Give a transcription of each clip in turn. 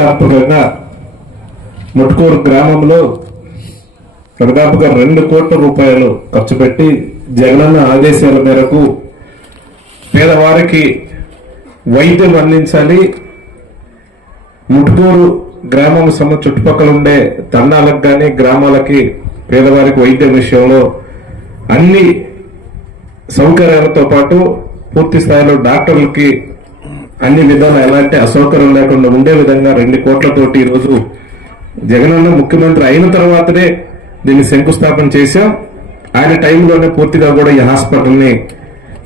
ప్రతిష్టాత్మకంగా ముట్కూరు గ్రామంలో దాదాపుగా రెండు కోట్ల రూపాయలు ఖర్చు పెట్టి జగనన్న ఆదేశాల మేరకు పేదవారికి వైద్యం అందించాలి. ముట్కూరు గ్రామం సమ చుట్టుపక్కల ఉండే తండాలకు కానీ గ్రామాలకి పేదవారికి వైద్యం విషయంలో అన్ని సౌకర్యాలతో పాటు పూర్తి స్థాయిలో డాక్టర్లకి అన్ని విధాలు ఎలాంటి అసౌకర్యం లేకుండా ఉండే విధంగా రెండు కోట్లతోటి ఈరోజు జగనన్న ముఖ్యమంత్రి అయిన తర్వాతనే దీన్ని శంకుస్థాపన చేశాం. ఆయన టైంలోనే పూర్తిగా కూడా ఈ హాస్పిటల్ని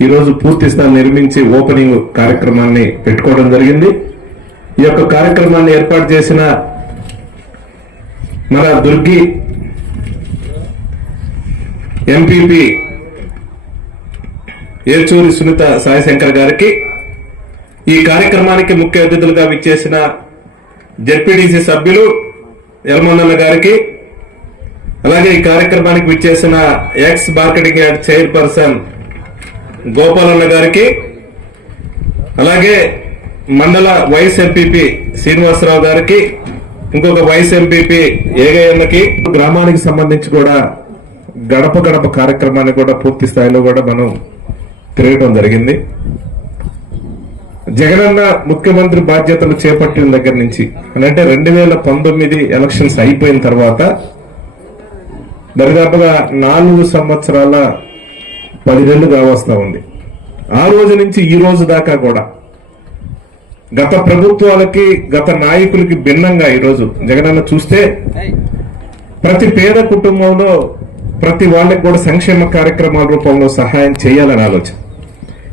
ఈరోజు పూర్తి స్థాయి నిర్మించి ఓపెనింగ్ కార్యక్రమాన్ని పెట్టుకోవడం జరిగింది. ఈ యొక్క కార్యక్రమాన్ని ఏర్పాటు చేసిన మన దుర్గి ఎంపీపీ ఏచూరి సునీత సాయిశంకర్ గారికి ఈ కార్యక్రమానికి ముఖ్య అతిథులుగా విచ్చేసిన జెడ్పీటీసీ సభ్యులు యలమందన్న గారికి అలాగే ఈ కార్యక్రమానికి విచ్చేసిన ఎక్స్ మార్కెటింగ్ యాడ్ చైర్పర్సన్ గోపాలన్న గారికి అలాగే మండల వైస్ ఎంపీపీ శ్రీనివాసరావు గారికి ఇంకొక వైస్ ఎంపీపీ ఏగయ్యన్నకి గ్రామానికి సంబంధించి కూడా గడప గడప కార్యక్రమాన్ని కూడా పూర్తి స్థాయిలో కూడా మనం తిరగడం జరిగింది. జగనన్న ముఖ్యమంత్రి బాధ్యతలు చేపట్టిన దగ్గర నుంచి అని అంటే రెండు వేల పంతొమ్మిది ఎలక్షన్స్ అయిపోయిన తర్వాత దరిదాపుగా నాలుగు సంవత్సరాల పదివేలు కావస్తా ఉంది. ఆ రోజు నుంచి ఈ రోజు దాకా కూడా గత ప్రభుత్వాలకి గత నాయకులకి భిన్నంగా ఈరోజు జగనన్న చూస్తే ప్రతి పేద కుటుంబంలో ప్రతి వాళ్ళకి కూడా సంక్షేమ కార్యక్రమాల రూపంలో సహాయం చేయాలని ఆలోచన.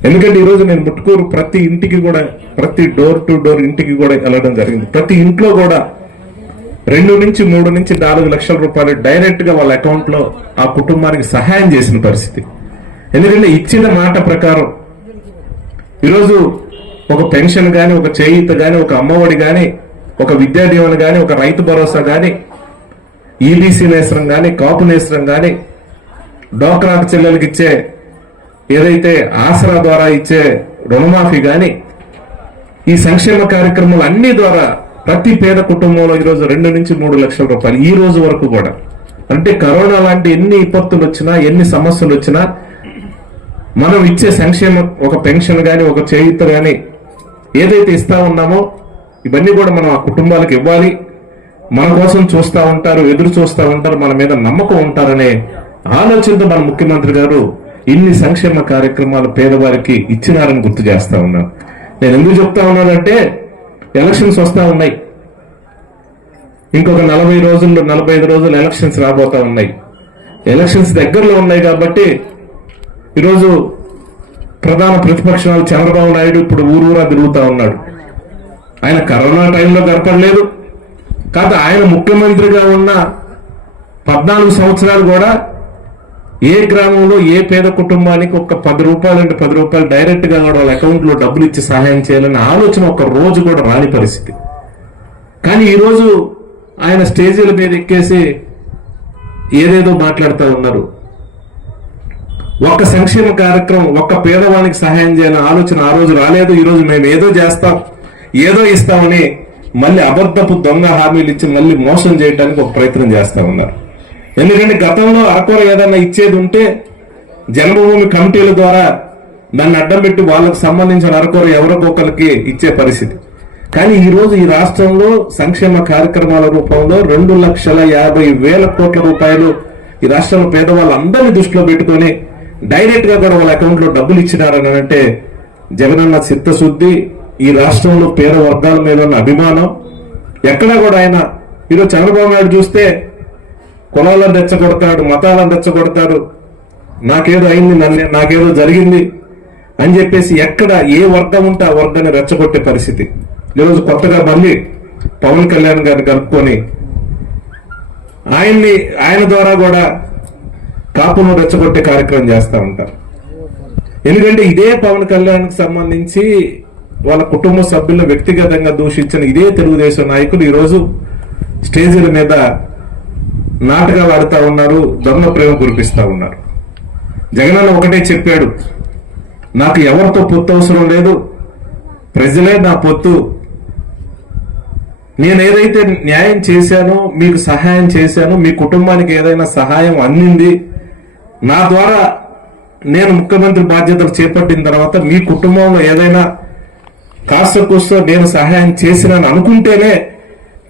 ఎందుకంటే ఈరోజు నేను ముట్టుకూరు ప్రతి ఇంటికి కూడా ప్రతి డోర్ టు డోర్ ఇంటికి కూడా వెళ్ళడం జరిగింది. ప్రతి ఇంట్లో కూడా రెండు నుంచి మూడు నుంచి నాలుగు లక్షల రూపాయలు డైరెక్ట్గా వాళ్ళ అకౌంట్లో ఆ కుటుంబానికి సహాయం చేసిన పరిస్థితి. ఎందుకంటే ఇచ్చిన మాట ప్రకారం ఈరోజు ఒక పెన్షన్ కానీ ఒక చేయిత కానీ ఒక అమ్మఒడి కానీ ఒక విద్యా దీవెన కానీ ఒక రైతు భరోసా కానీ ఈబీసీ నేసరం కానీ కాపు నేసరం కానీ డోక్రాకు చెల్లెలకి ఇచ్చే ఏదైతే ఆసరా ద్వారా ఇచ్చే రుణమాఫీ గాని ఈ సంక్షేమ కార్యక్రమాలు అన్ని ద్వారా ప్రతి పేద కుటుంబంలో ఈరోజు రెండు నుంచి మూడు లక్షల రూపాయలు ఈ రోజు వరకు కూడా. అంటే కరోనా లాంటి ఎన్ని విపత్తులు వచ్చినా ఎన్ని సమస్యలు వచ్చినా మనం ఇచ్చే సంక్షేమం ఒక పెన్షన్ గాని ఒక చేయుత గాని ఏదైతే ఇస్తా ఉన్నామో ఇవన్నీ కూడా మనం ఆ కుటుంబాలకు ఇవ్వాలి. మన కోసం చూస్తూ ఉంటారు ఎదురు చూస్తూ ఉంటారు మన మీద నమ్మకం ఉంటారనే ఆలోచనతో మన ముఖ్యమంత్రి గారు ఇన్ని సంక్షేమ కార్యక్రమాలు పేదవారికి ఇచ్చినారని గుర్తు చేస్తా ఉన్నాను. నేను ఎందుకు చెప్తా ఉన్నానంటే ఎలక్షన్స్ వస్తా ఉన్నాయి. ఇంకొక నలభై రోజుల్లో నలభై ఐదు రోజులు ఎలక్షన్స్ రాబోతా ఉన్నాయి. ఎలక్షన్స్ దగ్గరలో ఉన్నాయి కాబట్టి ఈరోజు ప్రధాన ప్రతిపక్షాలు చంద్రబాబు నాయుడు ఇప్పుడు ఊరూరా తిరుగుతూ ఉన్నాడు. ఆయన కరోనా టైంలో గడపడలేదు కాదు ఆయన ముఖ్యమంత్రిగా ఉన్న పద్నాలుగు సంవత్సరాలు కూడా ఏ గ్రామంలో ఏ పేద కుటుంబానికి ఒక పది రూపాయలు అంటే పది రూపాయలు డైరెక్ట్గా కూడా వాళ్ళ అకౌంట్లో డబ్బులు ఇచ్చి సహాయం చేయాలని ఆలోచన ఒక రోజు కూడా రాని పరిస్థితి. కానీ ఈరోజు ఆయన స్టేజీల మీద ఎక్కేసి ఏదేదో మాట్లాడుతూ ఉన్నారు. ఒక సంక్షేమ కార్యక్రమం ఒక్క పేదవానికి సహాయం చేయాలని ఆలోచన ఆ రోజు రాలేదు. ఈరోజు మేము ఏదో చేస్తాం ఏదో ఇస్తామని మళ్ళీ అబద్ధపు దొంగ హామీలు ఇచ్చి మళ్ళీ మోసం చేయడానికి ఒక ప్రయత్నం చేస్తా ఉన్నారు. ఎందుకంటే గతంలో అరకొర ఏదైనా ఇచ్చేది ఉంటే జన్మభూమి కమిటీల ద్వారా దాన్ని అడ్డం పెట్టి వాళ్ళకు సంబంధించిన అరకొర ఎవరికొకరికి ఇచ్చే పరిస్థితి. కానీ ఈరోజు ఈ రాష్ట్రంలో సంక్షేమ కార్యక్రమాల రూపంలో రెండు లక్షల యాభై వేల కోట్ల రూపాయలు ఈ రాష్ట్రంలో పేదవాళ్ళందరినీ దృష్టిలో పెట్టుకొని డైరెక్ట్గా కూడా వాళ్ళ అకౌంట్లో డబ్బులు ఇచ్చినారని అంటే జగనన్న చిత్తశుద్ధి ఈ రాష్ట్రంలో పేద వర్గాల మీద ఉన్న అభిమానం. ఎక్కడా కూడా ఆయన ఈరోజు చంద్రబాబు నాయుడు చూస్తే కులాలను రెచ్చగొడతాడు మతాలను రెచ్చగొడతాడు. నాకేదో అయింది నన్ను నాకేదో జరిగింది అని చెప్పేసి ఎక్కడ ఏ వర్గం ఉంటే ఆ వర్గాన్ని రెచ్చగొట్టే పరిస్థితి. ఈరోజు కొత్తగా మళ్ళీ పవన్ కళ్యాణ్ గారిని కలుపుకొని ఆయన్ని ఆయన ద్వారా కూడా కాపును రెచ్చగొట్టే కార్యక్రమం చేస్తూ ఉంటారు. ఎందుకంటే ఇదే పవన్ కళ్యాణ్కి సంబంధించి వాళ్ళ కుటుంబ సభ్యులను వ్యక్తిగతంగా దూషించిన ఇదే తెలుగుదేశం నాయకులు ఈరోజు స్టేజీల మీద నాటకాలు వాడుతూ ఉన్నారు దొంగ ప్రేమ కురిపిస్తూ ఉన్నారు. జగనన్న ఒకటే చెప్పాడు నాకు ఎవరితో పొత్తు అవసరం లేదు ప్రజలే నా పొత్తు. నేను ఏదైతే న్యాయం చేశానో మీకు సహాయం చేశానో మీ కుటుంబానికి ఏదైనా సహాయం అందింది నా ద్వారా నేను ముఖ్యమంత్రి బాధ్యతలు చేపట్టిన తర్వాత మీ కుటుంబంలో ఏదైనా కాస్త కూస్తో నేను సహాయం చేసినాను అనుకుంటేనే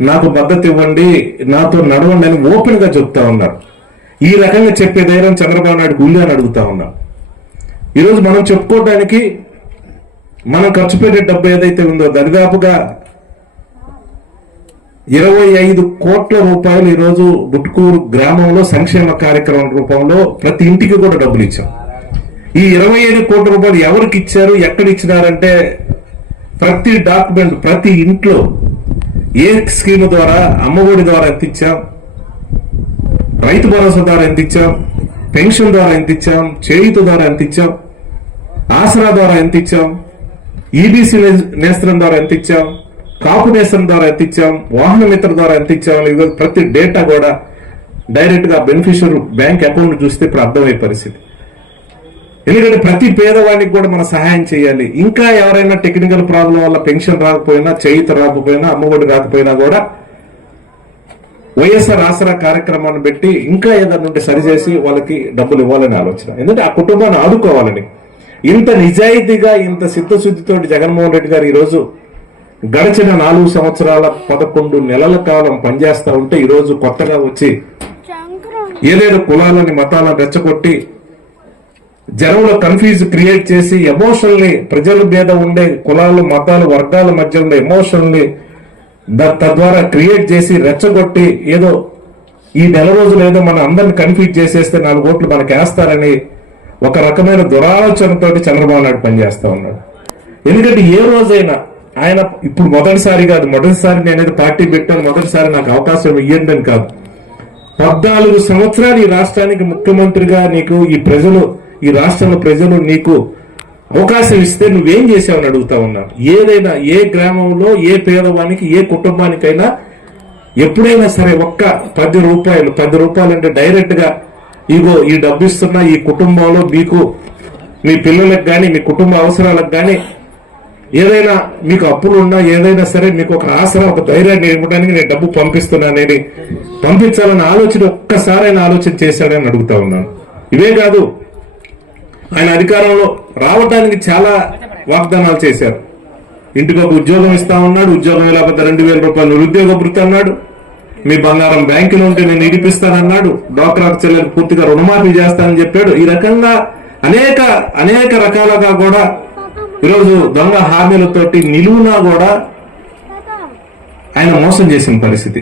నాకు మద్దతు ఇవ్వండి నాతో నడవండి అని ఓపెన్గా చెప్తా ఉన్నారు. ఈ రకంగా చెప్పే ధైర్యం చంద్రబాబు నాయుడు ఉంది అని అడుగుతా ఉన్నా. ఈరోజు మనం చెప్పుకోవడానికి మనం ఖర్చు పెట్టే డబ్బు ఏదైతే ఉందో దరిదాపుగా ఇరవై ఐదు కోట్ల రూపాయలు ఈరోజు బుట్కూరు గ్రామంలో సంక్షేమ కార్యక్రమం రూపంలో ప్రతి ఇంటికి కూడా డబ్బులు ఇచ్చాం. ఈ ఇరవై ఐదు కోట్ల రూపాయలు ఎవరికి ఇచ్చారు ఎక్కడ ఇచ్చినారంటే ప్రతి డాక్యుమెంట్ ప్రతి ఇంట్లో ఏ స్కీమ్ ద్వారా అమ్మఒడి ద్వారా ఎంత ఇచ్చాం? రైతు భరోసా ద్వారా ఎంత ఇచ్చాం? పెన్షన్ ద్వారా ఎంత ఇచ్చాం? చేయుత ద్వారా ఎంత ఇచ్చాం? ఆసరా ద్వారా ఎంత ఇచ్చాం? ఈబీసీ నేస్త్రం ద్వారా ఎంత ఇచ్చాం? కాపు నేస్త్రం ద్వారా ఎంత ఇచ్చాం? వాహన మిత్ర ద్వారా ఎంత ఇచ్చాం? ప్రతి డేటా కూడా డైరెక్ట్గా బెనిఫిషియర్ బ్యాంక్ అకౌంట్ చూస్తే ఇప్పుడు అర్థమయ్యే పరిస్థితి. ఎందుకంటే ప్రతి పేదవాడికి కూడా మనం సహాయం చేయాలి. ఇంకా ఎవరైనా టెక్నికల్ ప్రాబ్లం వల్ల పెన్షన్ రాకపోయినా చేయిత రాకపోయినా అమ్మఒడి రాకపోయినా కూడా వైఎస్ఆర్ ఆసరా కార్యక్రమాన్ని పెట్టి ఇంకా ఏదైనా ఉంటే సరిచేసి వాళ్ళకి డబ్బులు ఇవ్వాలని ఆలోచన. ఎందుకంటే ఆ కుటుంబాన్ని ఆదుకోవాలని. ఇంత నిజాయితీగా ఇంత చిత్తశుద్ధితో జగన్మోహన్ రెడ్డి గారు ఈరోజు గడిచిన నాలుగు సంవత్సరాల పదకొండు నెలల కాలం పనిచేస్తా ఉంటే ఈరోజు కొత్తగా వచ్చి ఏదేదో కులాలని మతాలను రెచ్చగొట్టి జనంలో కన్ఫ్యూజ్ క్రియేట్ చేసి ఎమోషనల్ ప్రజల మీద ఉండే కులాలు మతాలు వర్గాల మధ్య ఉండే ఎమోషనల్ని తద్వారా క్రియేట్ చేసి రెచ్చగొట్టి ఏదో ఈ నెల రోజులు ఏదో మన అందరిని కన్ఫ్యూజ్ చేసేస్తే నాలుగు ఓట్లు మనకి వేస్తారని ఒక రకమైన దురాలోచనతో చంద్రబాబు నాయుడు పనిచేస్తా ఉన్నాడు. ఎందుకంటే ఏ రోజైనా ఆయన ఇప్పుడు మొదటిసారి కాదు మొదటిసారి నేనేది పార్టీ పెట్టాను మొదటిసారి నాకు అవకాశం ఇయ్యండి అని కాదు. పద్నాలుగు సంవత్సరాలు ఈ రాష్ట్రానికి ముఖ్యమంత్రిగా నీకు ఈ ప్రజలు ఈ రాష్ట్రంలో ప్రజలు నీకు అవకాశం ఇస్తే నువ్వేం చేసావని అడుగుతా ఉన్నాను ఏదైనా ఏ గ్రామంలో ఏ పేదవానికి ఏ కుటుంబానికైనా ఎప్పుడైనా సరే ఒక్క పది రూపాయలు పది రూపాయలు అంటే డైరెక్ట్గా ఇగో ఈ డబ్బు ఇస్తున్న ఈ కుటుంబంలో మీకు మీ పిల్లలకు కానీ మీ కుటుంబ అవసరాలకు కానీ ఏదైనా మీకు అప్పులు ఉన్నా ఏదైనా సరే మీకు ఒక ఆసరా ఒక ధైర్యాన్ని ఇవ్వడానికి నేను డబ్బు పంపిస్తున్నానని పంపించాలన్న ఆలోచన ఒక్కసారైనా ఆలోచన చేశాడని అడుగుతా ఉన్నాను. ఇవే కాదు ఆయన అధికారంలో రావడానికి చాలా వాగ్దానాలు చేశారు. ఇంటికి ఒక ఉద్యోగం ఇస్తా ఉన్నాడు ఉద్యోగం లేకపోతే రెండు వేల రూపాయలు నిరుద్యోగ భృతి అన్నాడు. మీ బంగారం బ్యాంకులో ఉంటే నేను ఇడిపిస్తానన్నాడు. డాక్టర్ చెల్లెలకు పూర్తిగా రుణమాఫీ చేస్తానని చెప్పాడు. ఈ రకంగా అనేక అనేక రకాలుగా కూడా ఈరోజు దొంగ హామీలతోటి నిలువునా కూడా ఆయన మోసం చేసిన పరిస్థితి.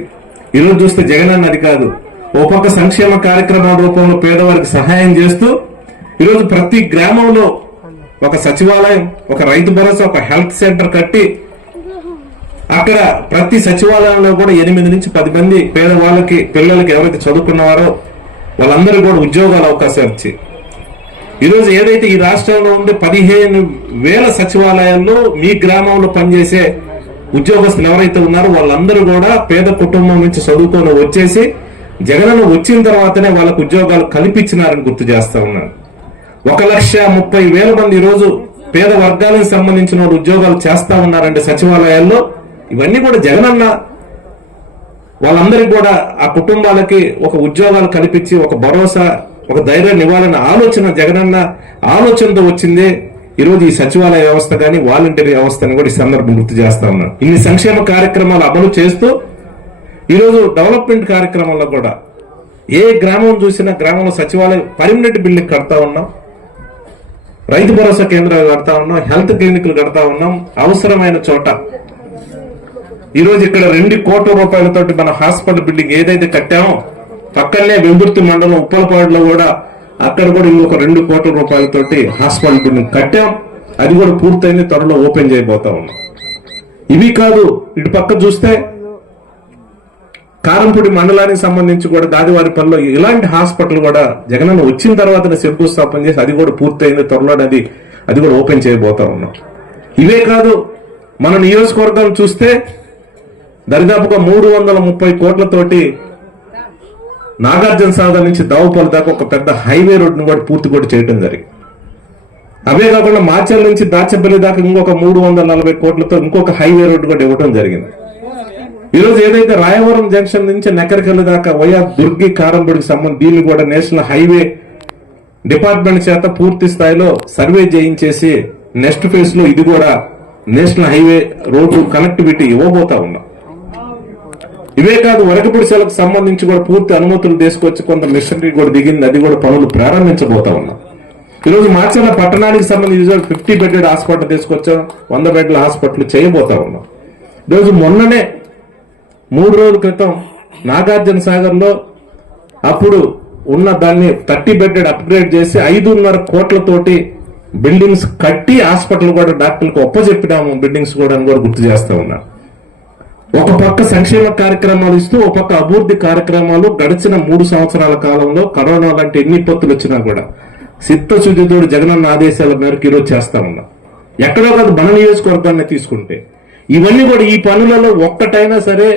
ఈరోజు చూస్తే జగన్ అన్నది కాదు ఓ పక్క సంక్షేమ కార్యక్రమాల రూపంలో పేదవారికి సహాయం చేస్తూ ఈరోజు ప్రతి గ్రామంలో ఒక సచివాలయం ఒక రైతు భరోసా ఒక హెల్త్ సెంటర్ కట్టి అక్కడ ప్రతి సచివాలయంలో కూడా ఎనిమిది నుంచి పది మంది పేదవాళ్ళకి పిల్లలకి ఎవరైతే చదువుకున్నవారో వాళ్ళందరూ కూడా ఉద్యోగాల అవకాశాలు ఇచ్చి ఈరోజు ఏదైతే ఈ రాష్ట్రంలో ఉండే పదిహేను వేల సచివాలయాల్లో మీ గ్రామంలో పనిచేసే ఉద్యోగస్తులు ఎవరైతే ఉన్నారో వాళ్ళందరూ కూడా పేద కుటుంబం నుంచి చదువుకొని వచ్చేసి జగనన్న వచ్చిన తర్వాతనే వాళ్ళకు ఉద్యోగాలు కల్పించినారని గుర్తు చేస్తా ఉన్నాను. ఒక లక్ష ముప్పై వేల మంది ఈరోజు పేద వర్గాలకు సంబంధించిన ఉద్యోగాలు చేస్తా ఉన్నారంటే సచివాలయాల్లో. ఇవన్నీ కూడా జగనన్న వాళ్ళందరికీ కూడా ఆ కుటుంబాలకి ఒక ఉద్యోగాలు కల్పించి ఒక భరోసా ఒక ధైర్యాన్ని ఇవ్వాలన్న ఆలోచన జగనన్న ఆలోచనతో వచ్చిందే. ఈరోజు ఈ సచివాలయ వ్యవస్థ కానీ వాలంటీర్ వ్యవస్థని కూడా ఈ సందర్భం గుర్తు చేస్తా ఉన్నాను ఇన్ని సంక్షేమ కార్యక్రమాలు అమలు చేస్తూ ఈరోజు డెవలప్మెంట్ కార్యక్రమాల్లో కూడా ఏ గ్రామం చూసినా గ్రామంలో సచివాలయం పర్మనెంట్ బిల్డింగ్ కడతా ఉన్నాం. రైతు భరోసా కేంద్రాలు కడతా ఉన్నాం హెల్త్ క్లినిక్లు కడతా ఉన్నాం అవసరమైన చోట. ఈ రోజు ఇక్కడ రెండు కోట్ల రూపాయలతో మన హాస్పిటల్ బిల్డింగ్ ఏదైతే కట్టామో పక్కనే వెంబుర్తి మండలం ఉప్పలపాడులో కూడా అక్కడ కూడా ఇంకొక రెండు కోట్ల రూపాయలతోటి హాస్పిటల్ బిల్డింగ్ కట్టాం. అది కూడా పూర్తయింది త్వరలో ఓపెన్ చేయబోతా ఉన్నాం. ఇవి కాదు ఇటు పక్క చూస్తే కారంపూడి మండలానికి సంబంధించి కూడా దాదివారిపల్లిలో ఇలాంటి హాస్పిటల్ కూడా జగనన్న వచ్చిన తర్వాత శంకుస్థాపన చేసి అది కూడా పూర్తయింది. త్వరలో అది అది కూడా ఓపెన్ చేయబోతా ఉన్నాం. ఇవే కాదు మన నియోజకవర్గం చూస్తే దరిదాపుగా మూడు వందల ముప్పై కోట్లతోటి నాగార్జున సాగర్ నుంచి దావుపల్లి దాకా ఒక పెద్ద హైవే రోడ్డును కూడా పూర్తి కూడా చేయడం జరిగింది. అవే కాకుండా మాచల్ నుంచి దాచపల్లి దాకా ఇంకొక మూడు వందల నలభై కోట్లతో ఇంకొక హైవే రోడ్డు కూడా ఇవ్వడం జరిగింది. ఈరోజు ఏదైతే రాయవరం జంక్షన్ నుంచి నెక్కరికల్లు దాకా వయా దుర్గి కారంబడికి సంబంధించి దీన్ని కూడా నేషనల్ హైవే డిపార్ట్మెంట్ చేత పూర్తి స్థాయిలో సర్వే చేయించేసి నెక్స్ట్ ఫేజ్లో ఇది కూడా నేషనల్ హైవే రోడ్డు కనెక్టివిటీ ఇవ్వబోతా ఉన్నాం. ఇవే కాదు వరకపుడిసెలకు సంబంధించి కూడా పూర్తి అనుమతులు తీసుకొచ్చి కొంత మిషనరీ కూడా దిగింది అది కూడా పనులు ప్రారంభించబోతా ఉన్నాం. ఈరోజు మార్చల్ల పట్టణానికి సంబంధించి ఫిఫ్టీ బెడెడ్ హాస్పిటల్ తీసుకొచ్చాం వంద బెడ్ల హాస్పిటల్ చేయబోతా ఉన్నాం. ఈరోజు మొన్ననే మూడు రోజుల క్రితం నాగార్జున సాగర్లో అప్పుడు ఉన్న దాన్ని థర్టీ బెడ్డెడ్ అప్గ్రేడ్ చేసి ఐదున్నర కోట్లతోటి బిల్డింగ్స్ కట్టి హాస్పిటల్ కూడా డాక్టర్లకు ఒప్పజెప్పినాము. బిల్డింగ్స్ కూడా అని కూడా గుర్తు చేస్తా ఉన్నా. ఒక పక్క సంక్షేమ కార్యక్రమాలు ఇస్తూ ఒక పక్క అభివృద్ధి కార్యక్రమాలు గడిచిన మూడు సంవత్సరాల కాలంలో కరోనా లాంటి ఎన్ని ఇబ్బందులు వచ్చినా కూడా చిత్తశుద్ధితోడు జగనన్న ఆదేశాల మేరకు ఈరోజు చేస్తా ఉన్నాం. ఎక్కడో కాదు మన నియోజకవర్గాన్ని తీసుకుంటే. ఇవన్నీ కూడా ఈ పనులలో ఒక్కటైనా సరే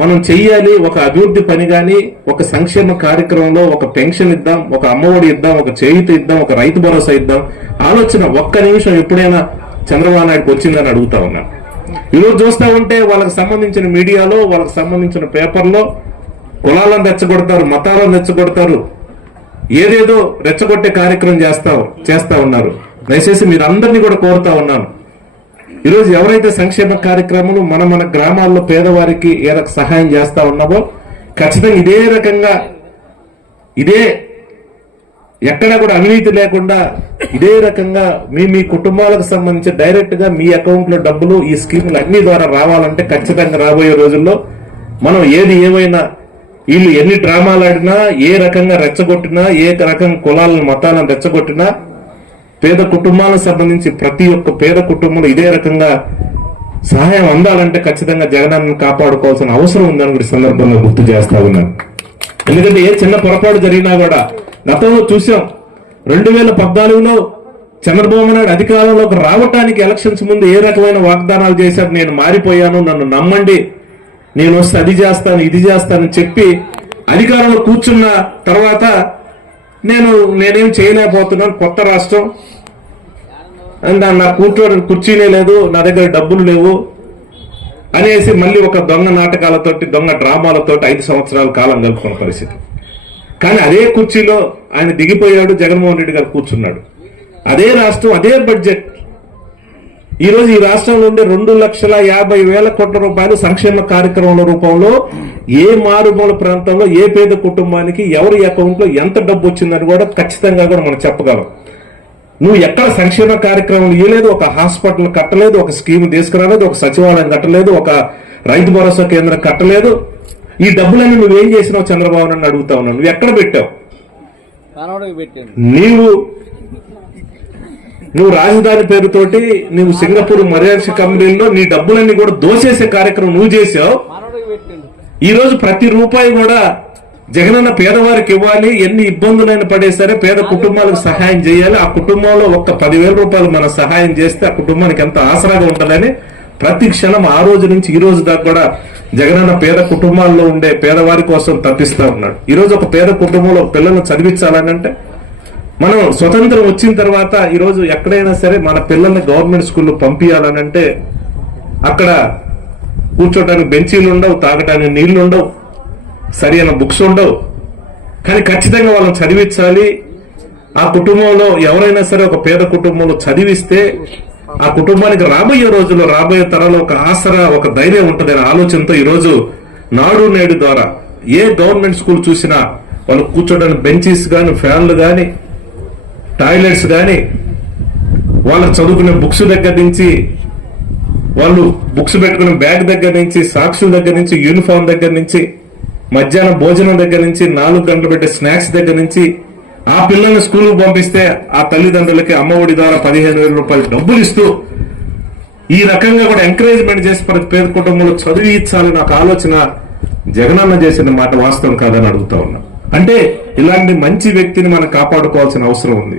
మనం చెయ్యాలి ఒక అభివృద్ధి పని కానీ ఒక సంక్షేమ కార్యక్రమంలో ఒక పెన్షన్ ఇద్దాం ఒక అమ్మఒడి ఇద్దాం ఒక చేయుత ఇద్దాం ఒక రైతు భరోసా ఇద్దాం. ఆలోచన ఒక్క నిమిషం ఎప్పుడైనా చంద్రబాబు నాయుడుకి వచ్చిందని అడుగుతా ఉన్నాను ఈరోజు చూస్తా ఉంటే వాళ్ళకి సంబంధించిన మీడియాలో వాళ్ళకి సంబంధించిన పేపర్లో కులాలను రెచ్చగొడతారు మతాలను రెచ్చగొడతారు. ఏదేదో రెచ్చగొట్టే కార్యక్రమం చేస్తా చేస్తా ఉన్నారు. దయచేసి మీరు అందరినీ కూడా కోరుతా ఉన్నాను. ఈరోజు ఎవరైతే సంక్షేమ కార్యక్రమాలు మన మన గ్రామాల్లో పేదవారికి ఏదో సహాయం చేస్తా ఉన్నామో ఖచ్చితంగా ఇదే రకంగా ఇదే ఎక్కడ కూడా అవినీతి లేకుండా ఇదే రకంగా మీ మీ కుటుంబాలకు సంబంధించి డైరెక్ట్గా మీ అకౌంట్లో డబ్బులు ఈ స్కీములు అన్ని ద్వారా రావాలంటే ఖచ్చితంగా రాబోయే రోజుల్లో మనం ఏది ఏమైనా వీళ్ళు ఎన్ని డ్రామాలు ఆడినా ఏ రకంగా రెచ్చగొట్టినా ఏ రకంగా కులాలను మతాలను రెచ్చగొట్టినా పేద కుటుంబాలకు సంబంధించి ప్రతి ఒక్క పేద కుటుంబంలో ఇదే రకంగా సహాయం అందాలంటే ఖచ్చితంగా జగనాన్ని కాపాడుకోవాల్సిన అవసరం ఉందని కూడా ఈ సందర్భంగా గుర్తు చేస్తా ఉన్నాను. ఎందుకంటే ఏ చిన్న పొరపాటు జరిగినా కూడా గతంలో చూసాం రెండు వేల పద్నాలుగులో చంద్రబాబు నాయుడు అధికారంలోకి రావటానికి ఎలక్షన్స్ ముందు ఏ రకమైన వాగ్దానాలు చేశారు నేను మారిపోయాను నన్ను నమ్మండి నేను వస్తే అది చేస్తాను ఇది చేస్తానని చెప్పి అధికారంలో కూర్చున్న తర్వాత నేను నేనేం చేయలేకపోతున్నాను కొత్త రాష్ట్రం అండ్ నా కూర్చోని కుర్చీనే లేదు నా దగ్గర డబ్బులు లేవు అనేసి మళ్ళీ ఒక దొంగ నాటకాలతోటి దొంగ డ్రామాలతోటి ఐదు సంవత్సరాల కాలం గడుపుకున్న పరిస్థితి. కానీ అదే కుర్చీలో ఆయన దిగిపోయాడు జగన్మోహన్ రెడ్డి గారు కూర్చున్నాడు. అదే రాష్ట్రం అదే బడ్జెట్. ఈరోజు ఈ రాష్ట్రంలో ఉండే రెండు లక్షల యాభై వేల కోట్ల రూపాయలు సంక్షేమ కార్యక్రమాల రూపంలో ఏ మారుమూల ప్రాంతంలో ఏ పేద కుటుంబానికి ఎవరి అకౌంట్లో ఎంత డబ్బు వచ్చిందని కూడా ఖచ్చితంగా కూడా మనం చెప్పగలం. నువ్వు ఎక్కడ సంక్షేమ కార్యక్రమం ఇవ్వలేదు ఒక హాస్పిటల్ కట్టలేదు ఒక స్కీమ్ తీసుకురాలేదు ఒక సచివాలయం కట్టలేదు ఒక రైతు భరోసా కేంద్రం కట్టలేదు ఈ డబ్బులన్నీ నువ్వేం చేసినావు చంద్రబాబు నాయుడు అడుగుతా ఉన్నావు? నువ్వు ఎక్కడ పెట్టావు? నీవు నువ్వు రాజధాని పేరుతోటి నువ్వు సింగపూర్ మర్యాద కంపెనీలో నీ డబ్బులన్నీ కూడా దోచేసే కార్యక్రమం నువ్వు చేసావు. ఈ రోజు ప్రతి రూపాయి కూడా జగనన్న పేదవారికి ఇవ్వాలి ఎన్ని ఇబ్బందులైన పడే సరే పేద కుటుంబాలకు సహాయం చేయాలి. ఆ కుటుంబంలో ఒక్క పదివేల రూపాయలు మనం సహాయం చేస్తే ఆ కుటుంబానికి ఎంత ఆసరాగా ఉంటుందని ప్రతి క్షణం ఆ రోజు నుంచి ఈ రోజు దాకా కూడా జగనన్న పేద కుటుంబాల్లో ఉండే పేదవారి కోసం తప్పిస్తా ఉన్నాడు. ఈ రోజు ఒక పేద కుటుంబంలో పిల్లలను చదివించాలని అంటే మనం స్వతంత్రం వచ్చిన తర్వాత ఈ రోజు ఎక్కడైనా సరే మన పిల్లల్ని గవర్నమెంట్ స్కూల్లో పంపించాలని అంటే అక్కడ కూర్చోడానికి బెంచీలు ఉండవు తాగడానికి నీళ్ళు ఉండవు. సరి అయిన బుక్స్ ఉండవు. కానీ ఖచ్చితంగా వాళ్ళని చదివించాలి. ఆ కుటుంబంలో ఎవరైనా సరే ఒక పేద కుటుంబంలో చదివిస్తే ఆ కుటుంబానికి రాబోయే రోజుల్లో రాబోయే తరాలు ఒక ఆసరా ఒక ధైర్యం ఉంటుందనే ఆలోచనతో ఈరోజు నాడు నేడు ద్వారా ఏ గవర్నమెంట్ స్కూల్ చూసినా వాళ్ళు కూర్చోడానికి బెంచీస్ కానీ ఫ్యాన్లు కానీ టాయిలెట్స్ కానీ వాళ్ళు చదువుకునే బుక్స్ దగ్గర నుంచి వాళ్ళు బుక్స్ పెట్టుకునే బ్యాగ్ దగ్గర నుంచి సాక్షుల దగ్గర నుంచి యూనిఫామ్ దగ్గర నుంచి మధ్యాహ్నం భోజనం దగ్గర నుంచి నాలుగు గంటలు పెట్టే స్నాక్స్ దగ్గర నుంచి ఆ పిల్లల్ని స్కూల్ పంపిస్తే ఆ తల్లిదండ్రులకి అమ్మఒడి ద్వారా పదిహేను వేల రూపాయలు డబ్బులు ఇస్తూ ఈ రకంగా కూడా ఎంకరేజ్మెంట్ చేసి ప్రతి పేద కుటుంబంలో చదివి ఇచ్చాలని ఒక ఆలోచన జగనన్న చేసిన మాట వాస్తవం కాదని అడుగుతా ఉన్నా. అంటే ఇలాంటి మంచి వ్యక్తిని మనం కాపాడుకోవాల్సిన అవసరం ఉంది.